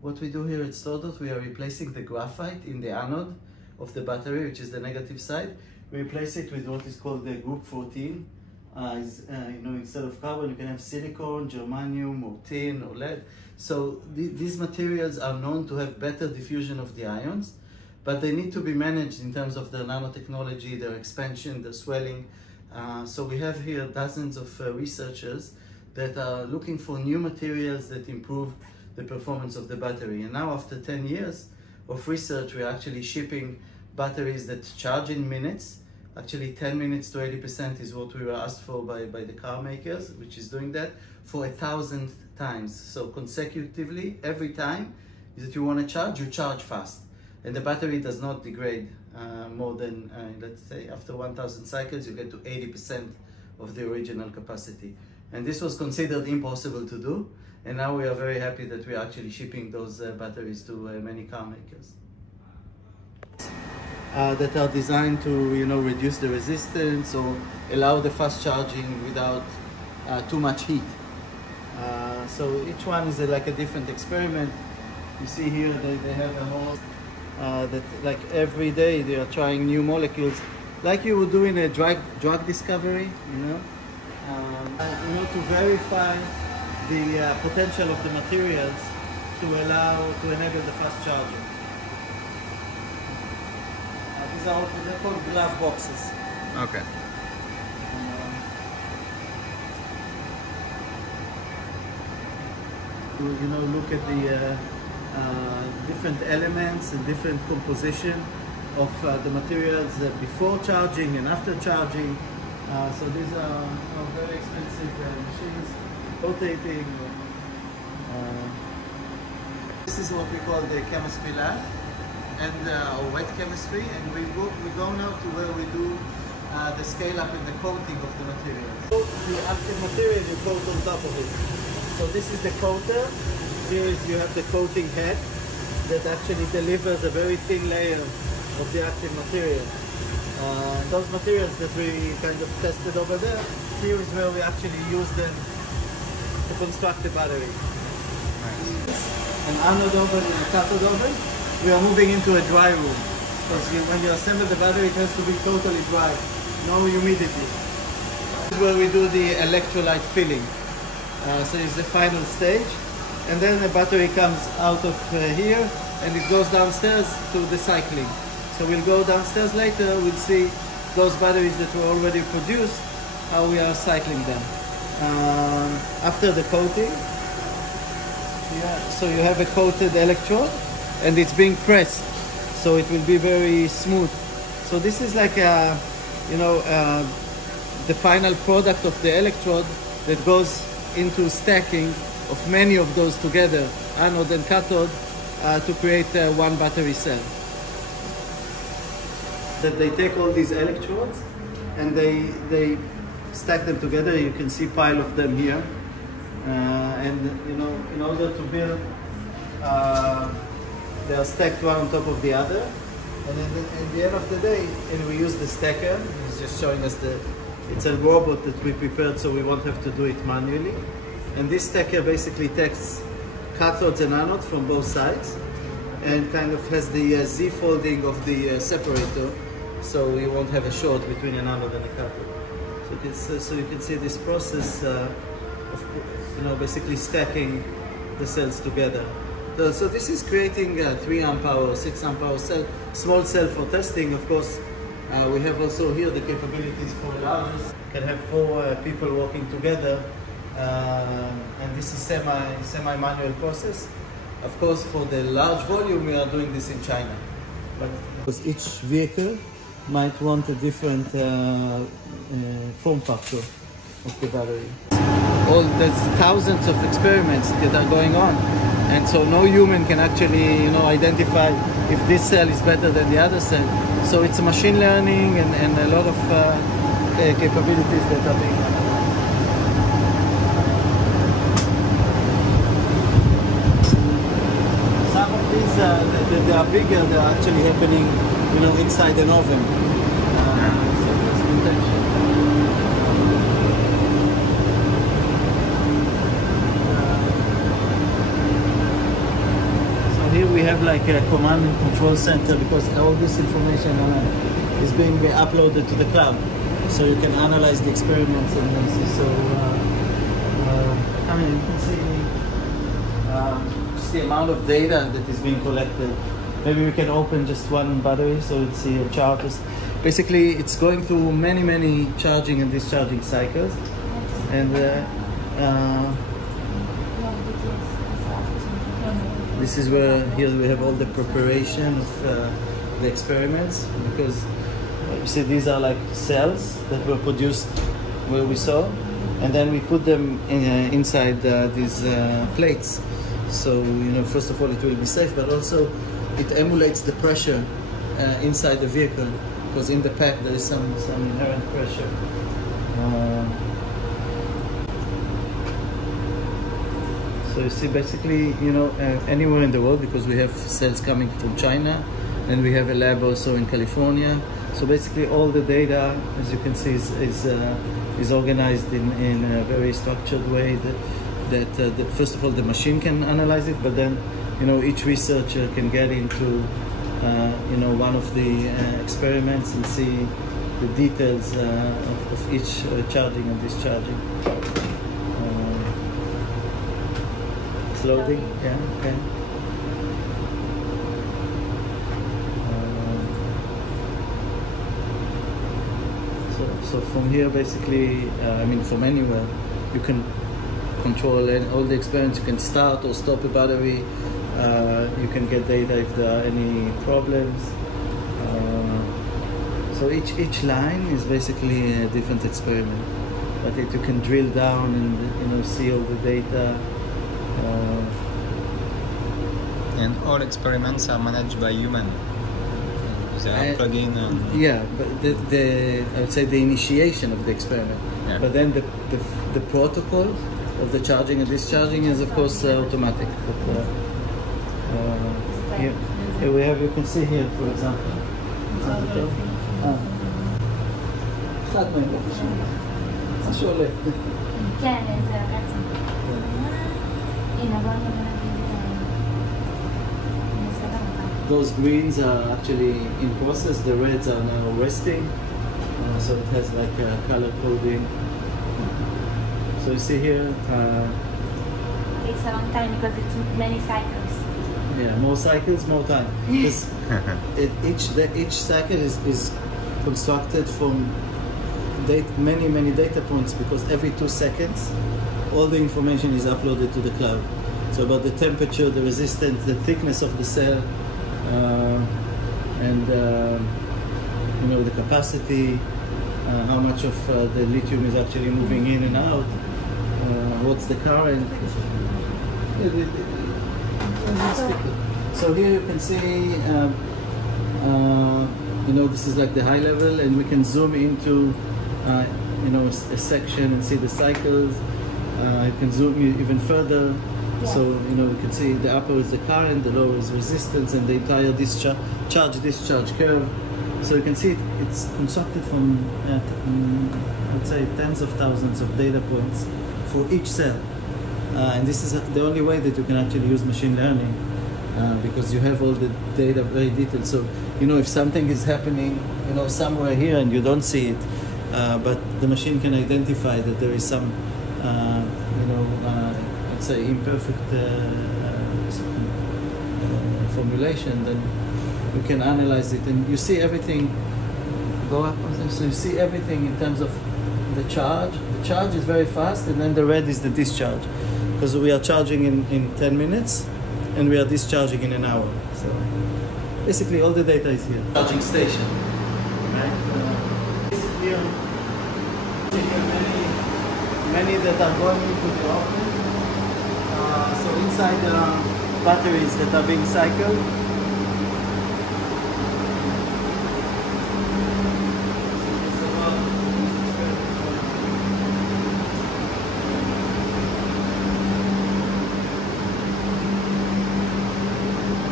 What we do here at Storedot, we are replacing the graphite in the anode of the battery, which is the negative side. We replace it with what is called the group 14. Instead of carbon, you can have silicon, germanium, or tin, or lead. So these materials are known to have better diffusion of the ions, but they need to be managed in terms of their nanotechnology, their expansion, their swelling. So we have here dozens of researchers that are looking for new materials that improve the performance of the battery. And now, after 10 years of research, we're actually shipping batteries that charge in minutes. Actually, 10 minutes to 80% is what we were asked for by the car makers, which is doing that for 1,000 times. So consecutively, every time that you want to charge, you charge fast. And the battery does not degrade more than, let's say, after 1,000 cycles, you get to 80% of the original capacity. And this was considered impossible to do. And now we are very happy that we are actually shipping those batteries to many car makers. That are designed to, reduce the resistance or allow the fast charging without too much heat. So each one is like a different experiment. You see here they have a whole, that like every day they are trying new molecules, like you would do in a drug discovery, to verify the potential of the materials to enable the fast charging. They're called glove boxes. Okay. Look at the different elements and different composition of the materials before charging and after charging. So these are very expensive machines, rotating. This is what we call the chemistry lab, and or wet chemistry, and we go now to where we do the scale up and the coating of the material. So the active material you coat on top of it. So this is the coater. Here you have the coating head that actually delivers a very thin layer of the active material. Those materials that we kind of tested over there, here is where we actually use them to construct the battery. An anode oven and a cathode oven. We are moving into a dry room, because when you assemble the battery, it has to be totally dry, no humidity. This is where we do the electrolyte filling. So it's the final stage, and then the battery comes out of here, and it goes downstairs to the cycling. So we'll go downstairs later, we'll see those batteries that were already produced, how we are cycling them. After the coating, so you have a coated electrode, and it's being pressed, so it will be very smooth. So this is like the final product of the electrode that goes into stacking of many of those together, anode and cathode, to create one battery cell. That they take all these electrodes and they stack them together. You can see a pile of them here, and in order to build, they are stacked one on top of the other, and then at the end of the day, and we use the stacker. He's just showing us it's a robot that we prepared, so we won't have to do it manually. And this stacker basically takes cathodes and anodes from both sides, and kind of has the Z folding of the separator, so you won't have a short between an anode and a cathode. So you can see this process of basically stacking the cells together. So this is creating a 3 amp hour, 6 amp hour cell, small cell for testing. Of course, we have also here the capabilities for large. You can have 4 people working together, and this is semi-manual process. Of course, for the large volume, we are doing this in China. But because each vehicle might want a different form factor of the battery. There's thousands of experiments that are going on, and so no human can actually identify if this cell is better than the other cell. So it's machine learning and a lot of capabilities that are being done. Some of these they are bigger. They are actually happening inside an oven. So there's intention. have like a command and control center because all this information is being uploaded to the cloud. So you can analyze the experiments and see. So, I mean, you can see just the amount of data that is being collected. Maybe we can open just one battery so you'll see a chart. Basically, it's going through many charging and discharging cycles. And this is where here we have all the preparation of the experiments, because you see these are like cells that were produced where we saw, and then we put them inside these plates. So, you know, first of all it will be safe, but also it emulates the pressure inside the vehicle, because in the pack there is some inherent pressure. So you see, basically, you know, anywhere in the world, because we have cells coming from China, and we have a lab also in California. So basically, all the data, as you can see, is organized in a very structured way. That first of all, the machine can analyze it, but then, you know, each researcher can get into, you know, one of the experiments and see the details of each charging and discharging. Loading, yeah, okay. So from here, basically, I mean, from anywhere, you can control all the experiments. You can start or stop a battery. You can get data if there are any problems. So each line is basically a different experiment, but you can drill down and, you know, see all the data. And all experiments are managed by human. They are plugged in. Yeah, but I would say the initiation of the experiment. Yeah. But then the protocol of the charging and discharging is of course automatic. But here we have, you can see here, for example. Those greens are actually in process, the reds are now resting, so it has like a color coding. So you see here... It takes a long time because it's many cycles. Yeah, more cycles, more time. Each cycle is constructed from many data points, because every 2 seconds all the information is uploaded to the cloud. So about the temperature, the resistance, the thickness of the cell, and you know, the capacity, how much of the lithium is actually moving in and out, what's the current. So here you can see, you know, this is like the high level, and we can zoom into you know, a section and see the cycles. You can zoom even further. Yeah. So, you know, we can see the upper is the current, the lower is resistance, and the entire charge-discharge curve. So you can see it's constructed from, I'd say, tens of thousands of data points for each cell. And this is the only way that you can actually use machine learning, because you have all the data very detailed. So, you know, if something is happening, you know, somewhere here and you don't see it, but the machine can identify that there is some, you know, let's say imperfect formulation, then you can analyze it, and you see everything go up. So you see everything in terms of the charge. The charge is very fast, and then the red is the discharge, because we are charging in 10 minutes and we are discharging in an hour. So basically all the data is here. Charging station, right? Basically many that are going into the office. So inside there are batteries that are being cycled.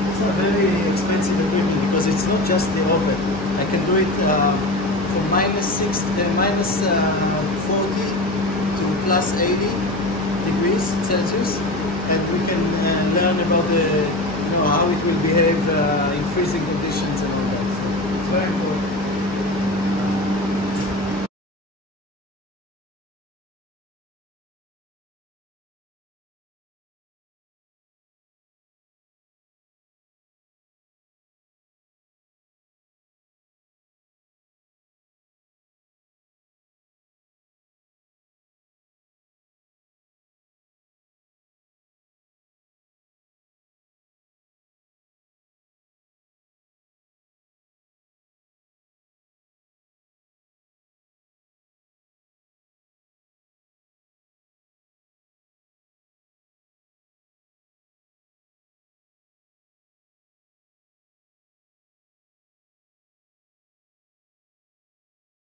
It's a very expensive equipment because it's not just the oven. I can do it from minus 40 to plus 80 degrees Celsius. And we can learn about the, you know, how how it will behave in freezing conditions and all that. So it's very important.